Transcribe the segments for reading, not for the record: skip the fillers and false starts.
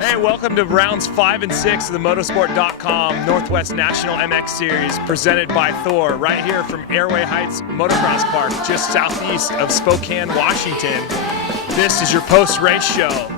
Hey, welcome to rounds 5 and 6 of the motorsport.com Northwest National MX Series presented by Thor right here from Airway Heights Motocross Park just southeast of Spokane, Washington. This is your post-race show.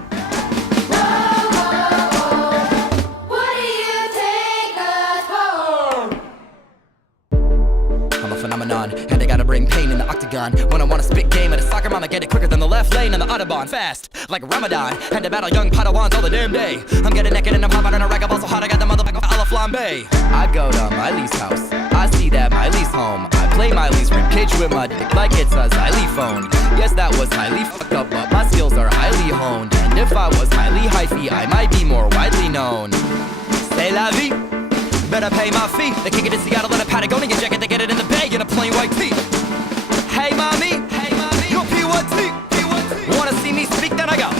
Phenomenon, and I gotta bring pain in the octagon. When I wanna spit game at a soccer mom, I get it quicker than the left lane on the Autobahn. Fast, like Ramadan, and to battle young Padawans all the damn day. I'm getting naked and I'm hopping on a ragaball so hot I got the motherfucker a la flambe. I go to Miley's house, I see that Miley's home. I play Miley's ribcage with my dick like it's a xylophone. Yes, that was highly fucked up, but my skills are highly honed. And if I was highly hyphy, I might be more widely known. C'est la vie. Better pay my fee. They kick it in Seattle in a Patagonia jacket. They get it in the Bay in a plain white tee. Hey mommy, yo P1T. Wanna see me speak? Then I go.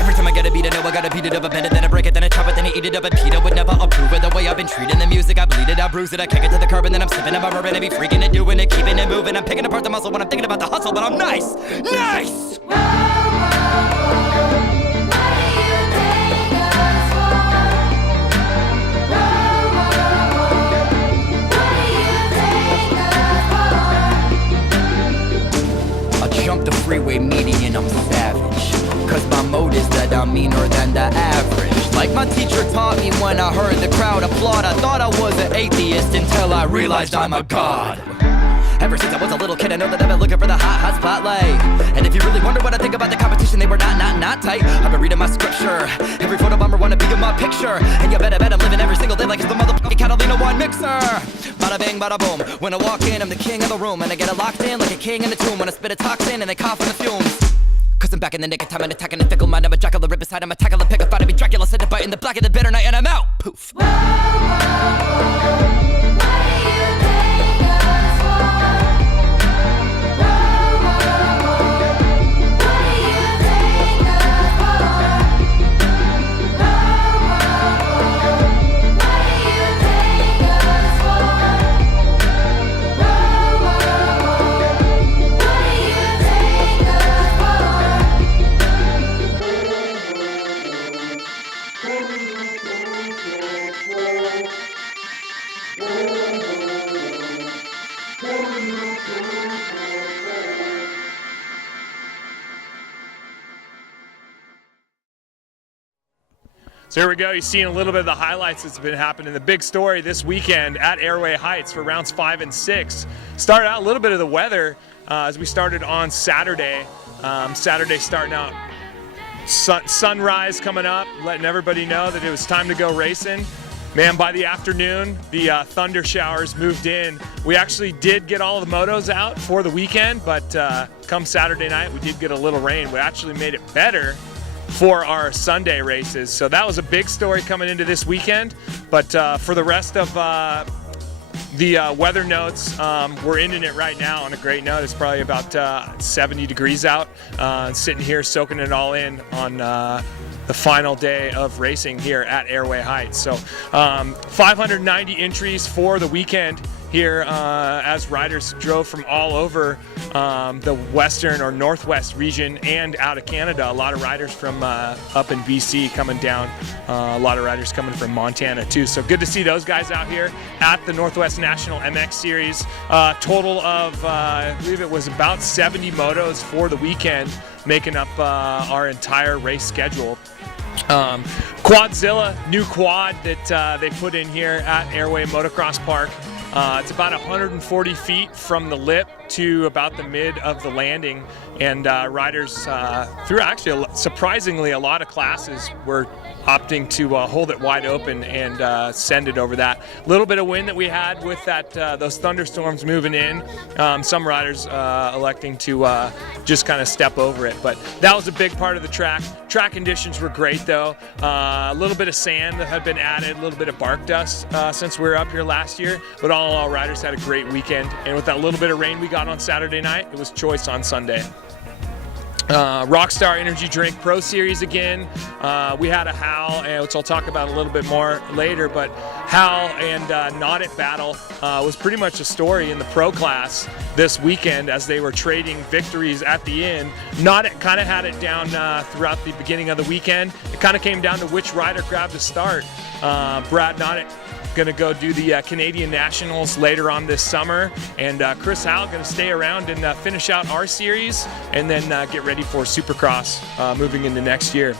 Every time I get a beat, I know I gotta beat it up. I bend it, then I break it, then I chop it, then I eat it up. And Peter would never approve of the way I've been treating the music. I bleed it, I bruise it, I kick it to the curb, and then I'm sipping on my bourbon. I be freaking and doing it, keeping it moving. I'm picking apart the muscle when I'm thinking about the hustle, but I'm nice. Jump the freeway median, I'm savage. Cause my mode is that I'm meaner than the average. Like my teacher taught me when I heard the crowd applaud. I thought I was an atheist until I realized I'm a god. Ever since I was a little kid, I know that I've been looking for the hot spotlight. And if you really wonder what I think about the competition, they were not tight. I've been reading my scripture. Every photo bomber wanna be in my picture. And you better bet I'm living every single day like it's the motherfucking Catalina One mixer. Bada bing, bada boom. When I walk in, I'm the king of the room. And I get it locked in like a king in the tomb. When I spit a toxin and they cough on the fumes. Cause I'm back in the nick of time and attacking the fickle mind. I'm a jackal, the rip aside, I'm a tackle, the pick. I thought I'd be Dracula, said to bite in the black of the bitter night, and I'm out. Poof. So here we go. You're seeing a little bit of the highlights that's been happening. The big story this weekend at Airway Heights for rounds 5 and 6. Started out a little bit of the weather as we started on Saturday. Saturday starting out sunrise coming up, letting everybody know that it was time to go racing. Man, by the afternoon, the thunder showers moved in. We actually did get all the motos out for the weekend, but come Saturday night, we did get a little rain. We actually made it better for our Sunday races. So that was a big story coming into this weekend. But for the rest of the weather notes, we're ending it right now on a great note. It's probably about 70 degrees out. Sitting here soaking it all in on the final day of racing here at Airway Heights. So 590 entries for the weekend here as riders drove from all over the western or northwest region and out of Canada. A lot of riders from up in BC coming down. A lot of riders coming from Montana too. So good to see those guys out here at the Northwest National MX Series. Total of, I believe it was about 70 motos for the weekend, making up our entire race schedule. Quadzilla, new quad that they put in here at Airway Motocross Park. It's about 140 feet from the lip to about the mid of the landing, and riders through actually surprisingly a lot of classes were opting to hold it wide open and send it over that. Little bit of wind that we had with that those thunderstorms moving in. Some riders electing to just kind of step over it, but that was a big part of the track. Track conditions were great though. A little bit of sand that had been added, a little bit of bark dust since we were up here last year, but all riders had a great weekend. And with that little bit of rain we got on Saturday night, it was choice on Sunday. Rockstar Energy Drink Pro Series again. We had a Hal, which I'll talk about a little bit more later, but Hal and Not It battle was pretty much a story in the pro class this weekend as they were trading victories at the end. Not It kind of had it down throughout the beginning of the weekend. It kind of came down to which rider grabbed the start. Brad Not It going to go do the Canadian Nationals later on this summer, and Chris Howell going to stay around and finish out our series and then get ready for Supercross moving into next year.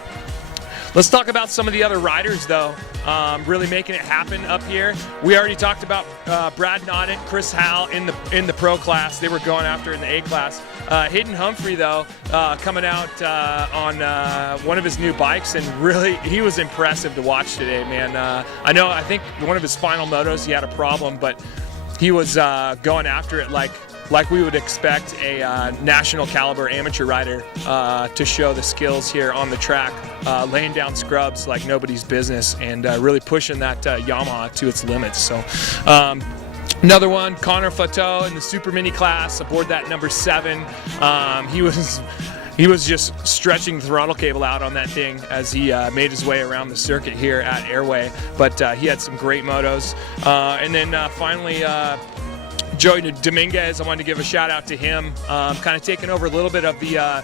Let's talk about some of the other riders, though, really making it happen up here. We already talked about Brad Nodden, Chris Howell in the pro class. They were going after in the A class. Hayden Humphrey, though, coming out on one of his new bikes, and really he was impressive to watch today, man. I think one of his final motos he had a problem, but he was going after it like we would expect a national caliber amateur rider to show the skills here on the track, laying down scrubs like nobody's business, and really pushing that Yamaha to its limits. So another one, Connor Fateau in the super mini class aboard that number 7. He was just stretching the throttle cable out on that thing as he made his way around the circuit here at Airway, but he had some great motos. And then finally, Joey Dominguez, I wanted to give a shout out to him, kind of taking over a little bit of the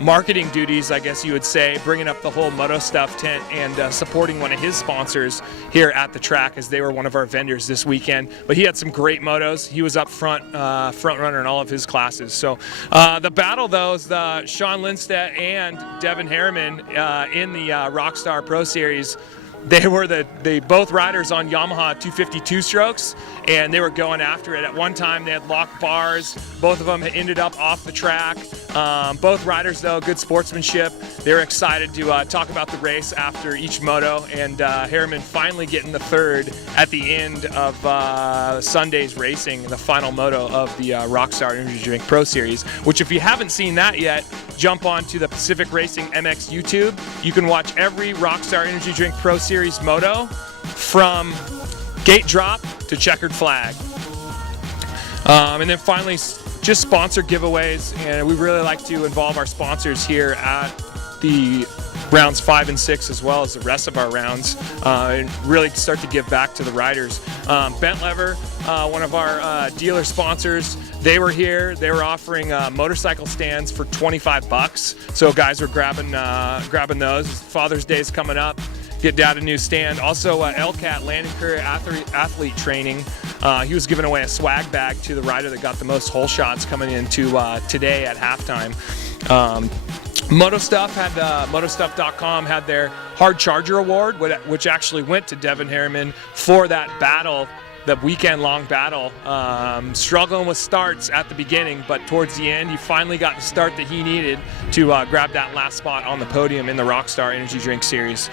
marketing duties, I guess you would say, bringing up the whole Moto Stuff tent and supporting one of his sponsors here at the track, as they were one of our vendors this weekend. But he had some great motos. He was up front runner in all of his classes. So the battle, though, is Sean Lindstedt and Devin Harriman in the Rockstar Pro Series. They were the both riders on Yamaha 252 strokes, and they were going after it. At one time, they had locked bars. Both of them ended up off the track. Both riders, though, good sportsmanship. They were excited to talk about the race after each moto, and Harriman finally getting the third at the end of Sunday's racing, the final moto of the Rockstar Energy Drink Pro Series, which, if you haven't seen that yet, jump onto the Pacific Racing MX YouTube. You can watch every Rockstar Energy Drink Pro Series moto from gate drop to checkered flag. And then finally, just sponsor giveaways, and we really like to involve our sponsors here at the rounds 5 and 6 as well as the rest of our rounds, and really start to give back to the riders. Bent Lever, one of our dealer sponsors, they were here. They were offering motorcycle stands for $25, so guys were grabbing those. Father's Day is coming up. Get down a new stand. Also, LCAT, Landing Career Athlete Training. He was giving away a swag bag to the rider that got the most hole shots coming into today at halftime. Motostuff had Motostuff.com had their Hard Charger Award, which actually went to Devin Harriman for that battle, the weekend-long battle. Struggling with starts at the beginning, but towards the end, he finally got the start that he needed to grab that last spot on the podium in the Rockstar Energy Drink Series.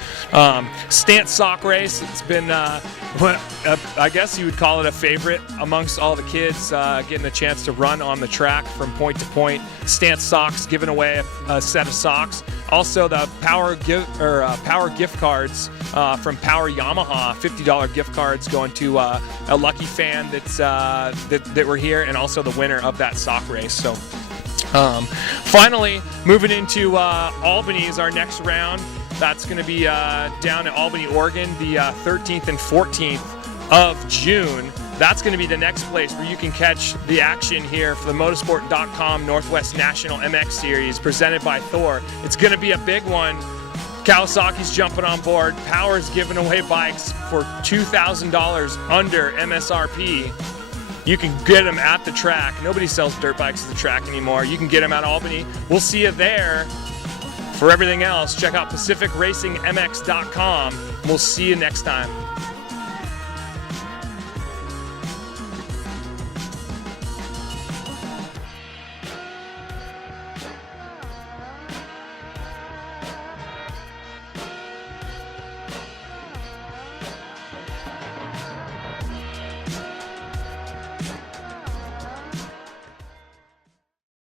Stance Sock Race, it's been, I guess you would call it a favorite amongst all the kids, getting a chance to run on the track from point to point. Stance Socks giving away a set of socks. Also, the Power gift cards from Power Yamaha, $50 gift cards going to a lucky fan that were here, and also the winner of that sock race. So finally, moving into Albany is our next round. That's going to be down at Albany, Oregon, the 13th and 14th of June. That's going to be the next place where you can catch the action here for the motorsport.com Northwest National MX Series presented by Thor. It's going to be a big one. Kawasaki's jumping on board. Power's giving away bikes for $2,000 under MSRP. You can get them at the track. Nobody sells dirt bikes at the track anymore. You can get them at Albany. We'll see you there. For everything else, check out PacificRacingMX.com. We'll see you next time.